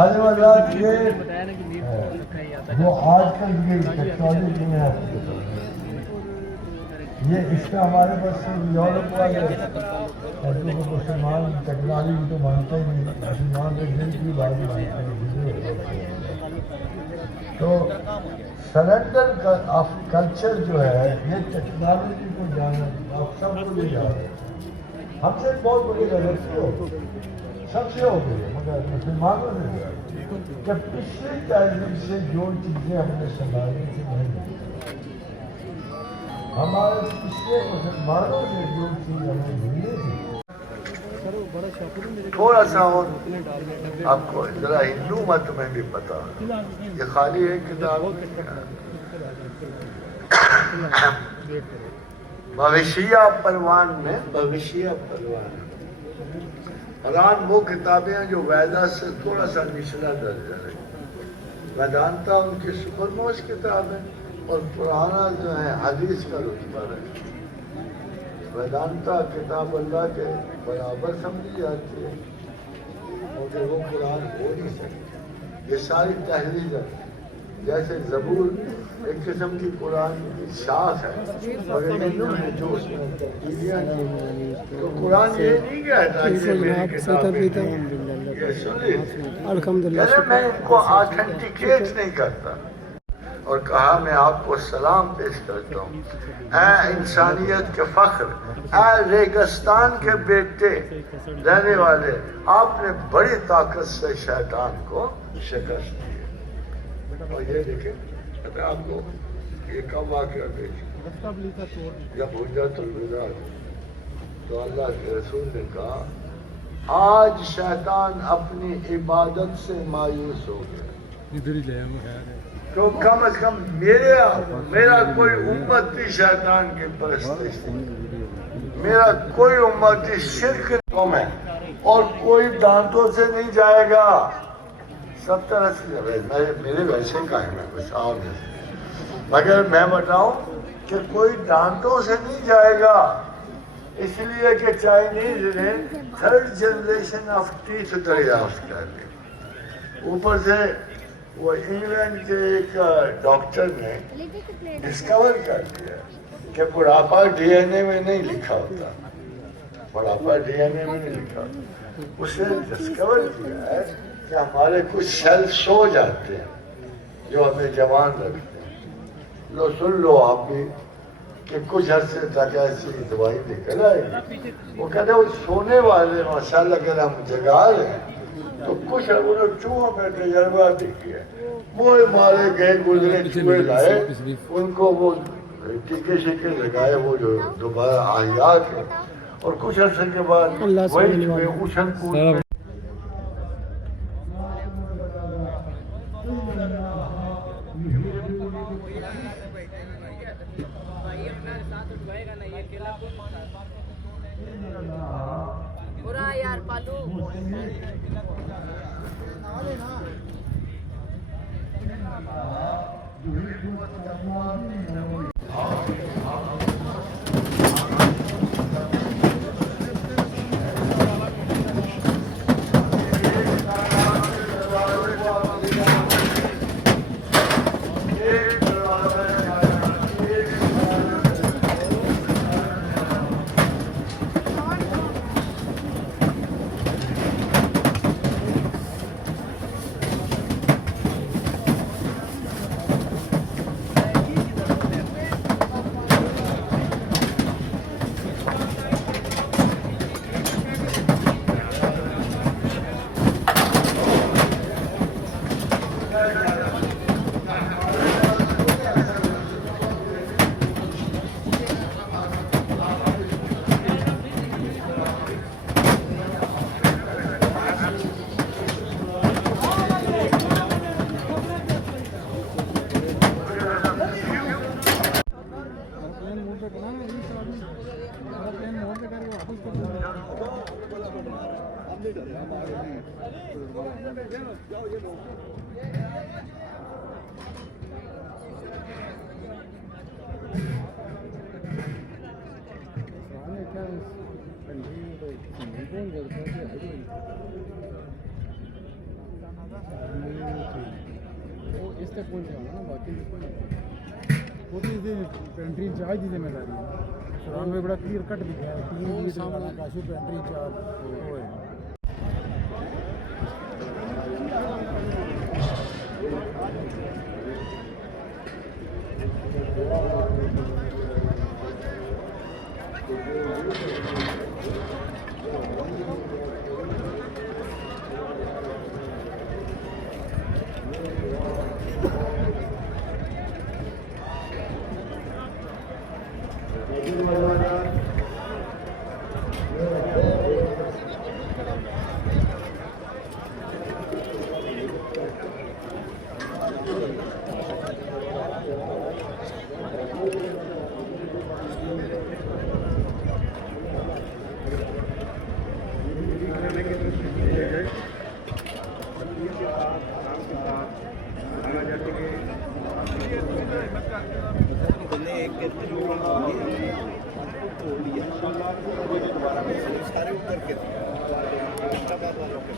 हजरत ये वो आजकल ये टेक्नोलॉजी में है, ये इसका हमारे पास यूरोप वाले तो मुसलमान टेक्नोलॉजी तो मानते ही नहीं, मुसलमान तो दिल की बात मानते हैं। तो सरेंडर ऑफ कल्चर जो है ये टेक्नोलॉजी को जाना आप सबको भी जान रहे हैं। हमसे बहुत बड़ी गलती हो सबसे हो गई है, मगर मुसलमानों ने जब पिछली तहजीब से जो चीज़ें हमने संभाली थी नहीं, हमारे पिछले मुसलमानों ने जो चीज़ हमें मिली थी। थोड़ा सा और आपको जरा हिंदू मत में भी पता, ये खाली एक किताब भविष्य परवान में भविष्य परवान कुरान वो किताबें हैं जो वेदा से थोड़ा सा निचला दर्जा है। वेदांता उनकी सुपरमोस्ट किताब है और पुराना जो है हदीस का रुतबा है। वेदांता किताब अल्लाह के बराबर समझी जाती है और वो कुरान हो नहीं सकती। ये सारी तहरीर है, जैसे ज़बूर एक किस्म की कुरान की शाख है, मगर इन्होंने जो उसमें तब्दीलियां की तो कुरान ये नहीं कहता कि मेरी किताब ये सुन ली, मैं इनको ऑथेंटिकेट नहीं करता। और कहा मैं आपको सलाम पेश करता हूँ, ऐ इंसानियत के फख्र, ऐ रेगिस्तान के बेटे रहने वाले, आपने बड़ी ताकत से शैतान को शिकस्त दी। और ये देखें आपको ये कब वाक़या देखिए जब हुज्जतुल विदा तो अल्लाह के रसूल ने कहा आज शैतान अपनी इबादत से मायूस हो गया, तो कम से कम मेरा कोई उम्मती शैतान की परस्तिश नहीं, मेरा कोई उम्मती शिर्क कम है और कोई दांतों से नहीं जाएगा। 70-80 मेरे वैसे कायम है बस और मगर मैं बताऊं कि कोई दांतों से नहीं जाएगा, इसलिए कि चाइनीज ने 3rd जनरेशन ऑफ टीथ दरियाफ्त कर ली। ऊपर से वो इंग्लैंड के एक डॉक्टर ने डिस्कवर कर दिया कि बुढ़ापा डीएनए में नहीं लिखा होता, बुढ़ापा डीएनए में नहीं लिखा होता। उसने डिस्कवर किया है कि हमारे कुछ सेल सो जाते हैं जो हमें जवान रखते हैं। लो सुन लो आप भी कि कुछ अर्से तक ऐसी दवाई निकल आएगी। वो कहते वो सोने वाले मसाला अगर हम जगा रहे हैं तो कुछ उन्होंने चूहों पे तजर्बा भी किया, वो मारे गए गुजरे चूहे लाए, उनको वो टीके शीके लगाए, वो जो दोबारा आया थे और कुछ अर्से के बाद वही चूहे उछल कूद बुरा यार पालू वो इस तक पहुँच जाऊँगा ना, बाकी वो तो इसे पेंट्री इंचार्ज की जिम्मेदारी है। कुरान में बड़ा क्लियर कट दिखा है कि सामने काशू पेंट्री इंचार्ज वो है। सारे ऊपर के वालों के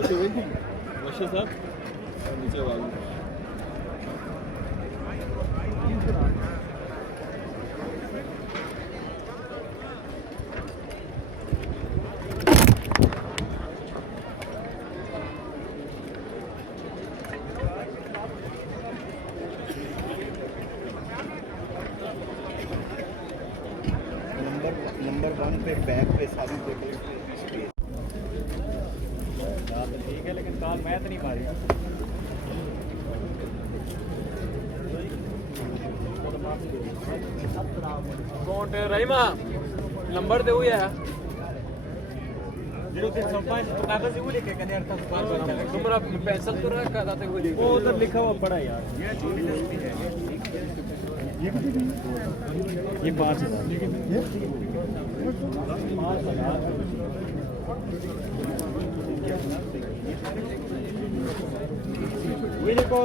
बशीर साहब नीचे वाली नंबर 1 पे बैक पे सारी फोटो ठीक है, लेकिन कॉल मैं तो नहीं मारी। कौन रहीमा नंबर दे हुआ है 0305 तो कागज ही वो लेके कने अर्थ तुम्हारा पेंसिल तो रखा था वो उधर लिखा हुआ पड़ा यार। ये छोटी तस्वीर है। ये 5,000 ये देखो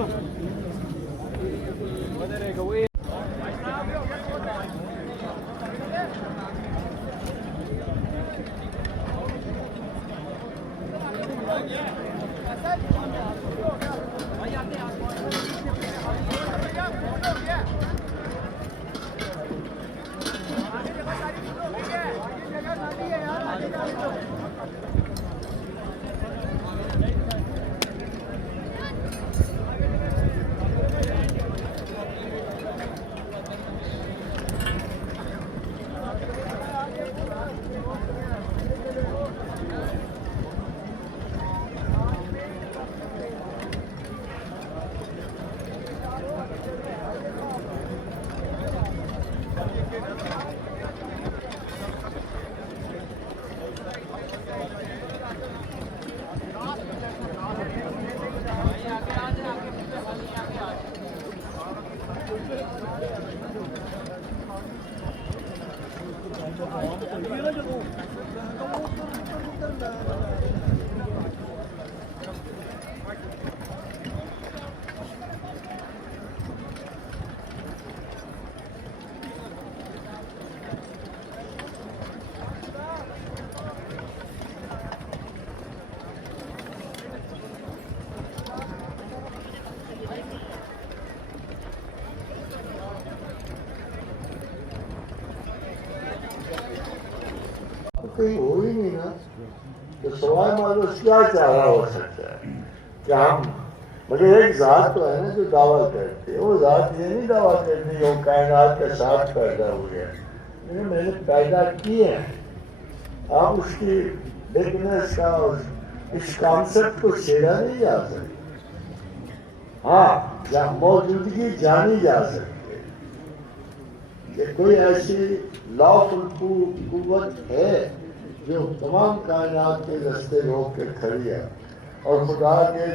कहीं हो ही नहीं ना, तो सवाल मालूम क्या चाह रहा हो सकता है कि हम मगर एक जात तो है ना जो दावा करते हैं, वो जात ये नहीं दावा करती जो कायनात के साथ पैदा हुए हैं, लेकिन मैंने पैदा किए हैं। आप उसकी बिगनेस का इस कॉन्सेप्ट को छेड़ा नहीं जा सकता। हाँ, मौजूदगी जानी जा सकती है कि कोई ऐसी लॉफुल कुव्वत है जो तमाम कायनात के रास्ते रोक के खड़ी है। और खुदा के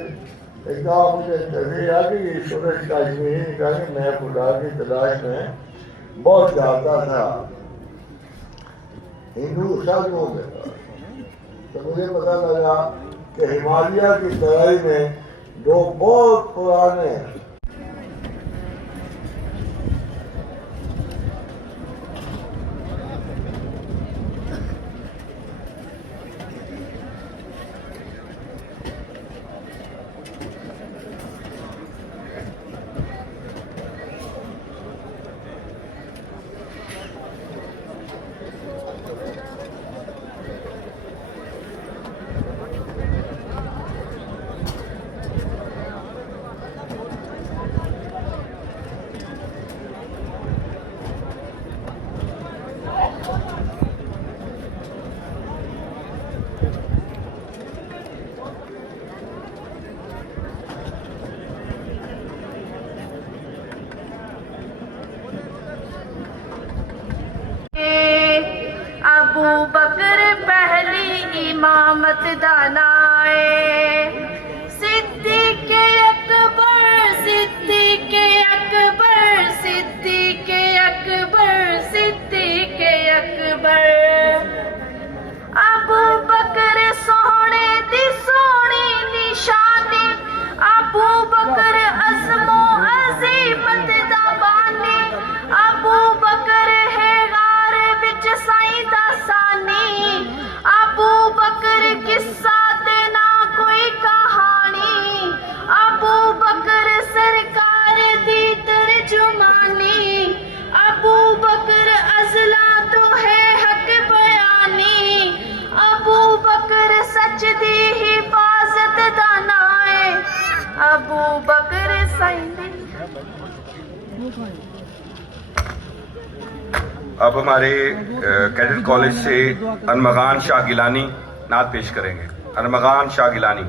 एक दफा मुझे तस्वीर आ गई, ये सूरज का ही निकाल, मैं खुदा की तलाश में बहुत जाता था हिंदू साधुओं के पास, तो मुझे पता लगा कि हिमालय की तराई में दो बहुत पुराने अबू बकर पहली इमामत दानाए, सिद्दीक़ अकबर सिद्दीक़ अकबर सिद्दीक़ अकबर सिद्दीक़ अकबर। अबू बकर सोने दी सोनी निशानी, अबू बकर अज़्मो अज़ीमत दा बानी, अबू बकर है गार विच साईं दा सानी, अबू बकर किस्सा ते ना कोई कहानी, अबू बकर सरकार दी तर्जुमानी, अबू बकर अज़ला तो है हक बयानी, अबू बकर सच दी हिफाजत दा नाए, अबू बकर साईं दी। अब हमारे कैडेट कॉलेज से अरमगान शाह गिलानी नात पेश करेंगे। अरमगान शाह गिलानी।